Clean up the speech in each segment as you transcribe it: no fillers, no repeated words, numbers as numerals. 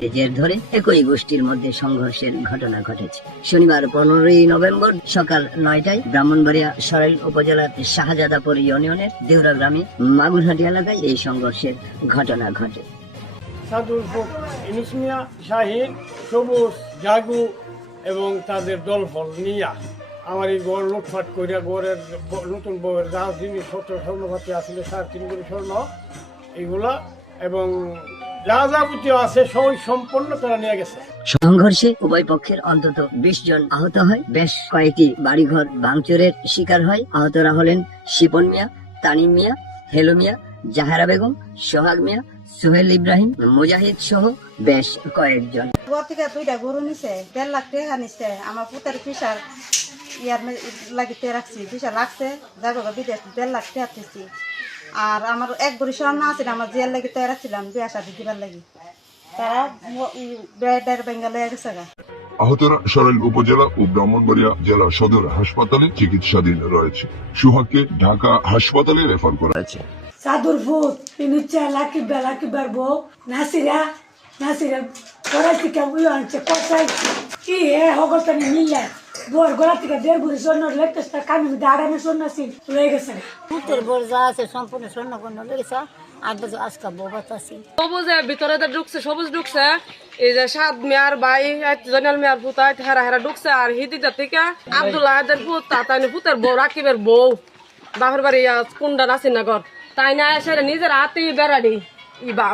এর ধরে একই গোষ্ঠীর মধ্যে সংঘর্ষের ঘটনা ঘটেছে। শনিবার 15ই নভেম্বর সকাল 9টায় ব্রাহ্মণবাড়িয়া সরাইল উপজেলার শাহজাদাপুর ইউনিয়নের দেউরা গ্রামে মাগুরহাটি এলাকায় এই সংঘর্ষের ঘটনা ঘটে। ইনুস মিয়া, শাহিন, সবুজ, জাগু এবং তাদের দলফল নিয়া আমার এই গড় লুটফাট করিয়া গড়ের নতুন বউয়ের যা জিনিস স্বর্ণপাতি আসলে 3.5 কোটি স্বর্ণ এগুলা এবং যা যাবতীয় আছে সবই সম্পূর্ণ তারা নিয়ে গেছে। সংঘর্ষে উভয় পক্ষের অন্তত 20 জন আহত হয়। বেশ কয়েকটি বাড়িঘর ভাঙচুরের শিকার হয়। আহতরা হলেন শিপন মিয়া, তানিম মিয়া, হেলো মিয়া, জাহারা বেগম, সোহাগ মিয়া, সোহেল ইব্রাহিম, মুজাহিদ সহ বেশ কয়েকজন। ঘর থেকে 2টা গরু নিছে, 1.5 লাখ টাকা নিছে। আমার পুতের ফিসার ইয়ার লাগিতে রাখছি, ফিসা লাগছে যাবো বিদেশ 1.5 লাখ টাকা দিচ্ছি। আর আমার এক গরু স্বর্ণ আছে, আমার জিয়ার লাগি তৈরি রাখছিলাম বিয়া শাদী দিবার লাগি, তারা বেডের বেঙ্গালে গেছে। আহতরা সরাইল উপজেলা ও ব্রাহ্মণবাড়িয়া জেলা সদর হাসপাতালে চিকিৎসাধীন রয়েছে। সোহাগকে ঢাকা হাসপাতালে রেফার করা হয়েছে। সাদুরপুর পিনুচ্চা লাকিবার বউ নাসিরা ঘরের থেকে আনছে কোথায় কি হে হগলতানি নিলে বর গলা থেকে 1.5 ভরি স্বর্ণ লেটেস্টার কানে আরামে স্বর্ণ ছিল রয়ে গেছে। পুতের বর যা আছে সম্পূর্ণ স্বর্ণ কর্ণ লেগেছে। আর বাজে আজকা বউবাত আছে সবুজের ভিতরে ঢুকছে, সবুজ ঢুকছে। এই যে সাদ মেয়ার ভাই জনাল মেয়ার পুত হেরা ঢুকছে। আর হিদিটা থেকে আব্দুল্লাহ পুত তাই পুতের বউ রাকিবের বউ বাপের বাড়ি কুন্ডা নাসিরনগর তাই না সেটা নিজের হাতে বেড়াড়ি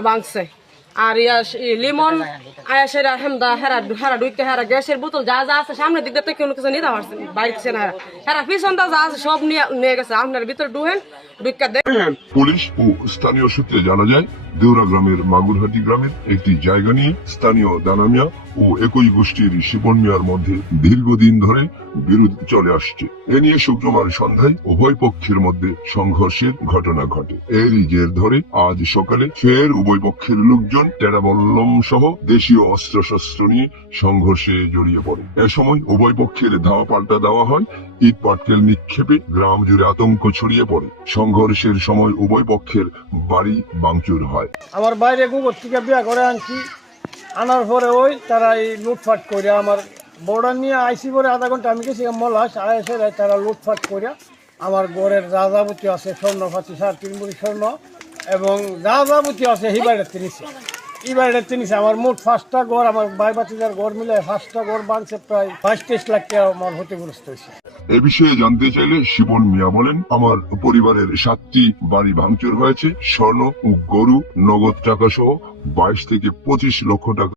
বাংছে। আর লিমন আয়া সেরা হেমদা হেরা ঢুকতে হেরা গ্যাসের বোতল যা যা আছে সামনের দিক দিয়ে কোনো কিছু নিতে পারছে বাইরছে না। হেরা পিছনটা যা আছে সব নিয়ে গেছে। আপনার ভিতরে ঢুকেন ঢুকা দেখ। পুলিশ ও স্থানীয় সূত্রে জানা যায়, দেউরা গ্রামের মাগুরহাটি গ্রামের একটি জায়গা নিয়ে স্থানীয় দানা মিয়া ও একই গোষ্ঠীর শিপন মিয়ার মধ্যে দীর্ঘদিন ধরে বিরোধ চলে আসছে। এ নিয়ে শুক্রবার সন্ধ্যায় উভয় পক্ষের মধ্যে সংঘর্ষের ঘটনা ঘটে। এরই জের ধরে আজ সকালে ফের উভয় পক্ষের লোকজন টেরাবল্লম সহ দেশীয় অস্ত্রশস্ত্র নিয়ে সংঘর্ষে জড়িয়ে পড়ে। এ সময় উভয় পক্ষের ধাওয়া পাল্টা দেওয়া হয়। ইট পাটকেল নিক্ষেপে গ্রাম জুড়ে আতঙ্ক ছড়িয়ে পড়ে। সংঘর্ষের সময় উভয় পক্ষের বাড়ি ভাঙচুর হয়। আমার বাইরে গোবর থেকে বিয়া করে আনছি, আনার পরে ওই তারা এই লুটফাট করে আমার বর্ডার নিয়ে আইসি পরে আধা ঘন্টা আমি গেছি মলাস আইসে তারা লুটফাট করে আমার গড়ের যা যাবতীয় আছে স্বর্ণপাতি 3.5 ভরি স্বর্ণ এবং যা যাবতীয় আছে এই বাড়িটা তিনিছে আমার মোট 5টা গড়, আমার ভাই বাতিজার গড় মিলে 5টা গড় বাংছে প্রায় 22-23 লাখ টাকা আমার ক্ষতিগ্রস্ত হয়েছে। এ বিষয়ে জানতে চাইলে শিবন মিয়া বলেন, আমার পরিবারের 7টি বাড়ি ভাঙচুর হয়েছে। স্বর্ণ ও গরু, নগদ টাকা সহ 22 থেকে 25 লক্ষ টাকা